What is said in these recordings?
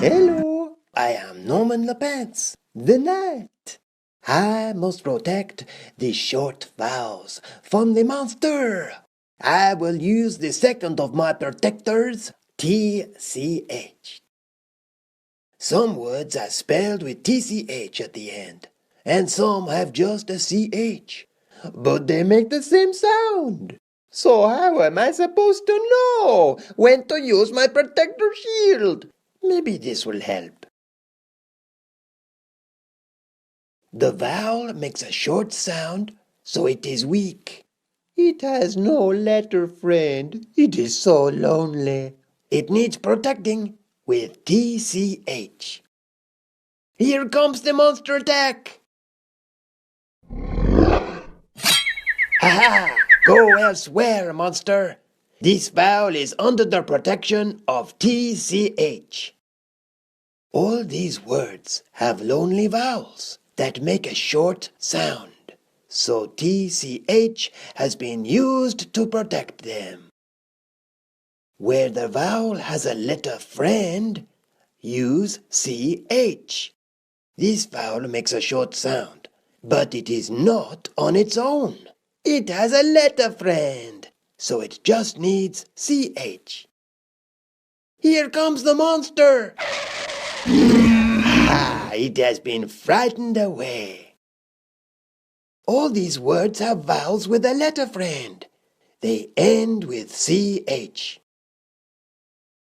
Hello, I am Norman Lapence, the knight. I must protect the short vowels from the monster. I will use the second of my protectors, TCH. Some words are spelled with TCH at the end, and some have just a CH. But they make the same sound. So how am I supposed to know when to use my protector shield? Maybe this will help. The vowel makes a short sound, so it is weak. It has no letter friend. It is so lonely. It needs protecting with TCH. Here comes the monster attack! Aha! Go elsewhere, monster! This vowel is under the protection of TCH. All these words have lonely vowels that make a short sound, so TCH has been used to protect them. Where the vowel has a letter friend, use CH. This vowel makes a short sound, but it is not on its own. It has a letter friend, so it just needs CH. Here comes the monster! Ah, it has been frightened away. All these words have vowels with a letter friend. They end with CH.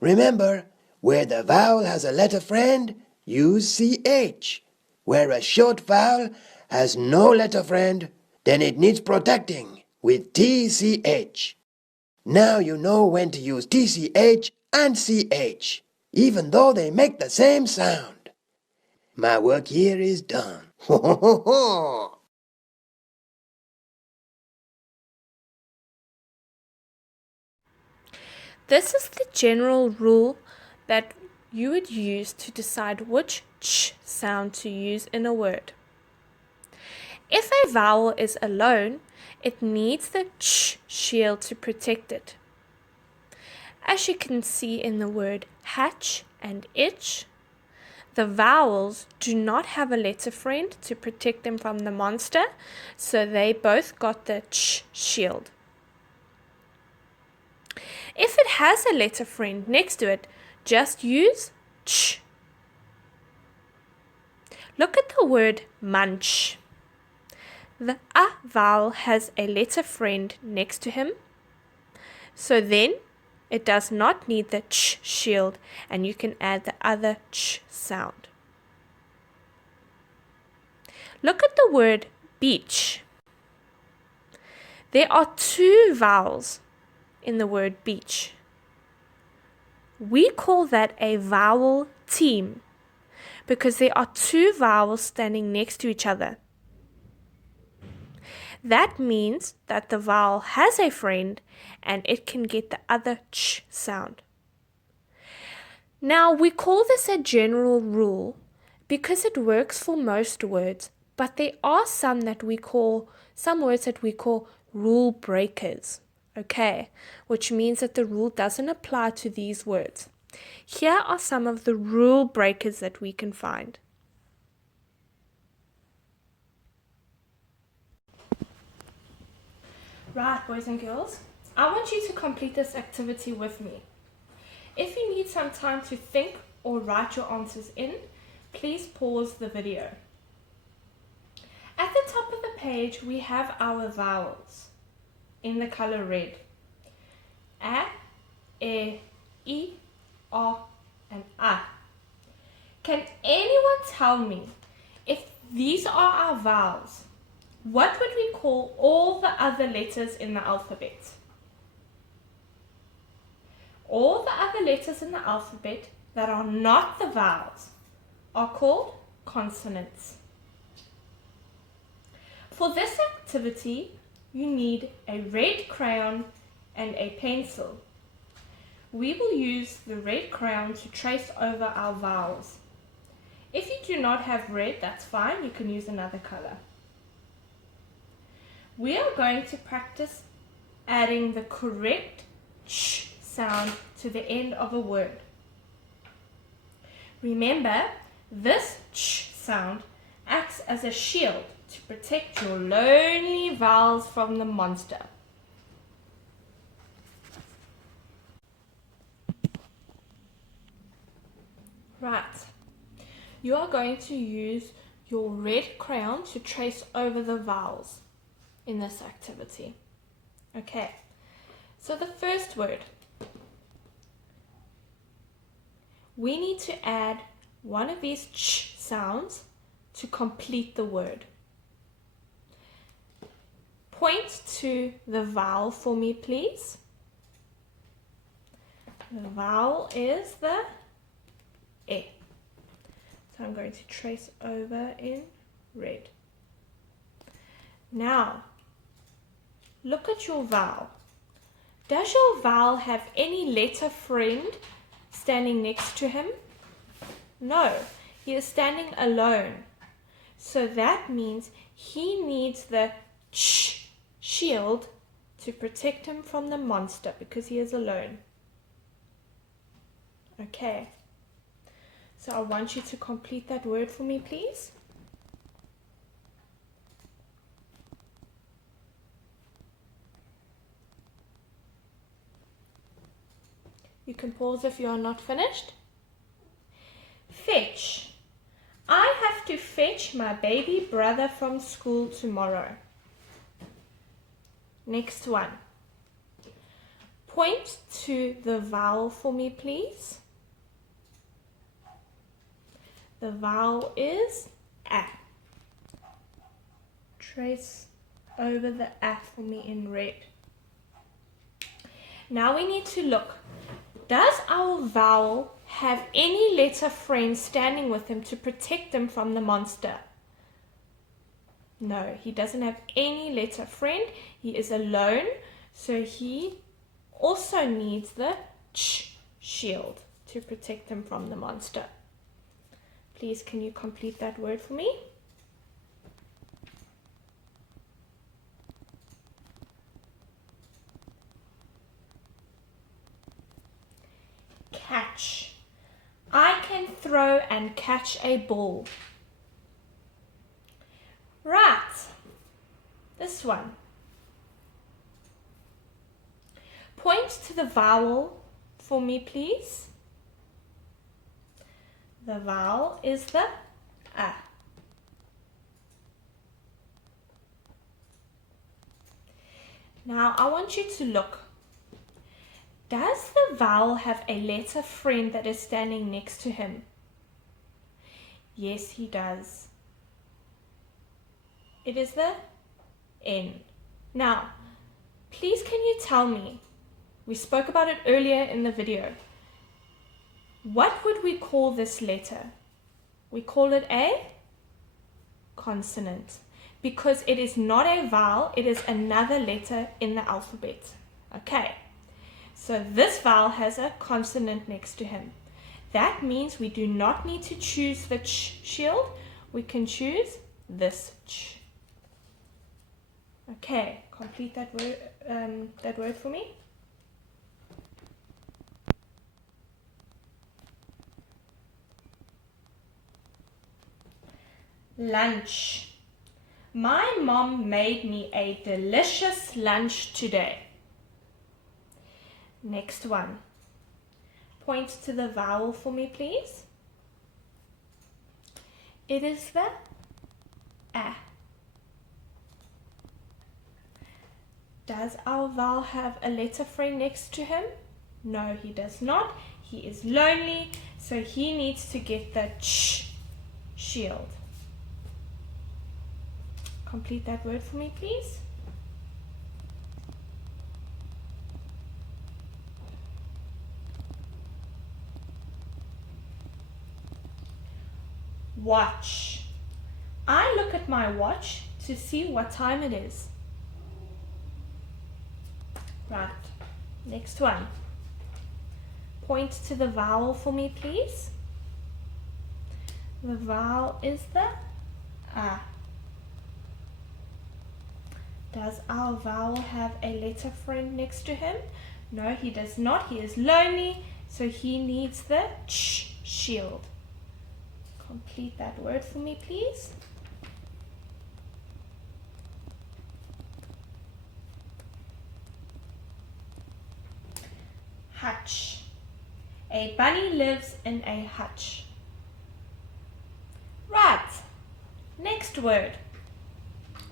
Remember, where the vowel has a letter friend, use CH. Where a short vowel has no letter friend, then it needs protecting with TCH. Now you know when to use TCH and CH, even though they make the same sound. My work here is done. Ho ho ho ho! This is the general rule that you would use to decide which ch sound to use in a word. If a vowel is alone, it needs the ch shield to protect it. As you can see in the word hatch and itch, the vowels do not have a letter friend to protect them from the monster, so they both got the ch shield. If it has a letter friend next to it, just use ch. Look at the word munch. The a vowel has a letter friend next to him, so then it does not need the ch shield, and you can add the other ch sound. Look at the word beach. There are two vowels in the word beach. We call that a vowel team because there are two vowels standing next to each other. That means that the vowel has a friend and it can get the other ch sound. Now we call this a general rule because it works for most words, but there are some words that we call rule breakers. Okay, which means that the rule doesn't apply to these words. Here are some of the rule breakers that we can find. Right, boys and girls, I want you to complete this activity with me. If you need some time to think or write your answers in, please pause the video. At the top of the page, we have our vowels in the color red. A, E, I, O, and A. Can anyone tell me, if these are our vowels, what would we call all the other letters in the alphabet? All the other letters in the alphabet that are not the vowels are called consonants. For this activity, you need a red crayon and a pencil. We will use the red crayon to trace over our vowels. If you do not have red, that's fine, you can use another color. We are going to practice adding the correct ch sound to the end of a word. Remember, this ch sound acts as a shield to protect your lonely vowels from the monster. Right. You are going to use your red crayon to trace over the vowels in this activity. Okay, so the first word, we need to add one of these ch sounds to complete the word. Point to the vowel for me, please. The vowel is the E. So I'm going to trace over in red. Now, look at your vowel. Does your vowel have any letter friend standing next to him? No, he is standing alone. So that means he needs the ch shield to protect him from the monster because he is alone. Okay. So I want you to complete that word for me, please. You can pause if you are not finished. Fetch. I have to fetch my baby brother from school tomorrow. Next one. Point to the vowel for me, please. The vowel is A. Trace over the A for me in red. Now we need to look. Does our vowel have any letter friend standing with him to protect him from the monster? No, he doesn't have any letter friend. He is alone, so he also needs the ch shield to protect him from the monster. Please, can you complete that word for me? Catch. I can throw and catch a ball. Right. This one. Point to the vowel for me, please. The vowel is the A. Now I want you to look. Does the vowel have a letter friend that is standing next to him? Yes, he does. It is the N. Now, please can you tell me, we spoke about it earlier in the video, what would we call this letter? We call it a consonant because it is not a vowel, it is another letter in the alphabet. Okay, so this vowel has a consonant next to him. That means we do not need to choose the ch shield, we can choose this ch. Okay, complete that word for me. Lunch. My mom made me a delicious lunch today. Next one. Point to the vowel for me, please. It is the A. Does our vowel have a letter friend next to him? No, he does not. He is lonely, so he needs to get the ch shield. Complete that word for me, please. Watch. I look at my watch to see what time it is. Right, next one. Point to the vowel for me, please. The vowel is the A. Does our vowel have a letter friend next to him? No, he does not. He is lonely, so he needs the ch shield. Complete that word for me, please. Hutch. A bunny lives in a hutch. Right. Next word.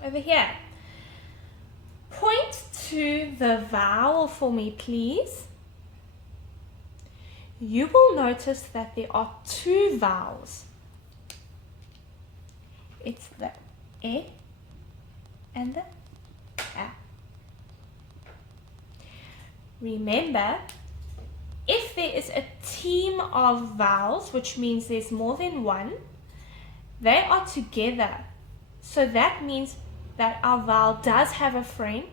Over here. Point to the vowel for me, please. You will notice that there are two vowels. It's the E and the A. Remember, if there is a team of vowels, which means there's more than one, they are together. So that means that our vowel does have a friend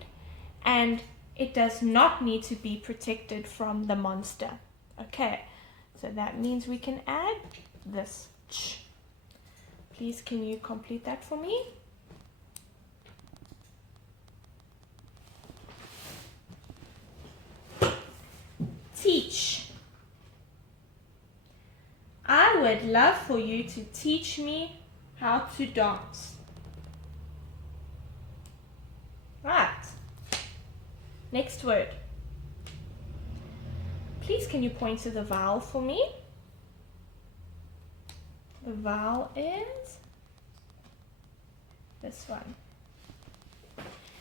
and it does not need to be protected from the monster. Okay, so that means we can add this ch. Please, can you complete that for me? Teach. I would love for you to teach me how to dance. Right. Next word. Please, can you point to the vowel for me? The vowel is this one.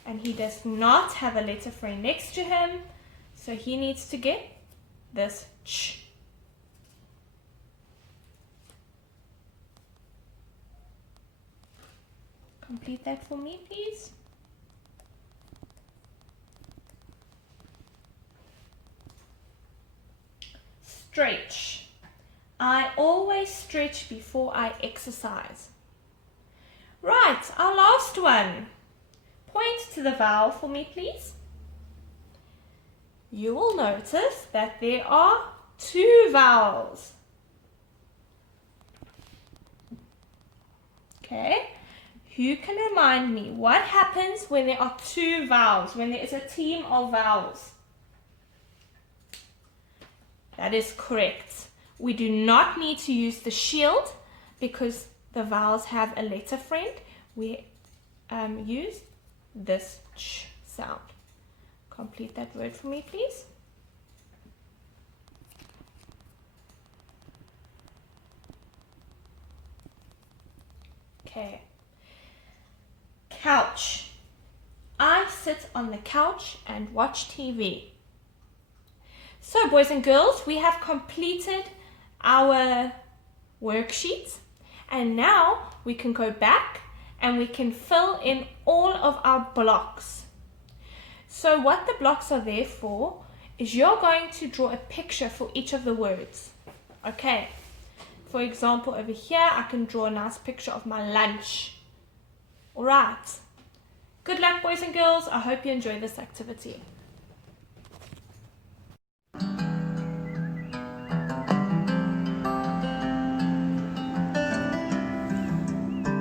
And he does not have a letter friend next to him, so he needs to get this ch. Complete that for me, please. Stretch. I always stretch before I exercise. Right, our last one. Point to the vowel for me, please. You will notice that there are two vowels. Okay, who can remind me what happens when there are two vowels, when there is a team of vowels? That is correct. We do not need to use the shield because the vowels have a letter friend. We use this ch sound. Complete that word for me, please. Okay. Couch. I sit on the couch and watch TV. So, boys and girls, we have completed our worksheets, and now we can go back and we can fill in all of our blocks. So what the blocks are there for is you're going to draw a picture for each of the words. Okay, for example, over here I can draw a nice picture of my lunch. Alright, good luck, boys and girls. I hope you enjoy this activity.